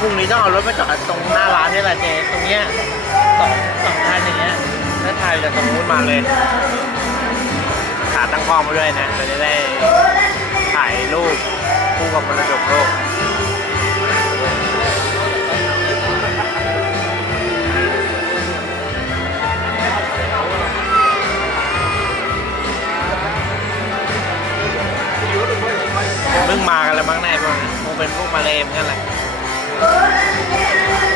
พรุ่งนี้ต้องเอารถมาจอดตรงหน้าร้านนี่แหละเจตรงเนี้ยสองสองคันอย่างเงี้ยแล้วถ่ายจากตรงนู้นมาเลยขาตั้งกล้องมาด้วยนะจะได้ถ่ายรูปคู่กับมรดกโลกเพิ่งมากันแล้วมั้งนายพวกนี้คงเป็นพวกมาเลมกันแหละ Oh, yeah.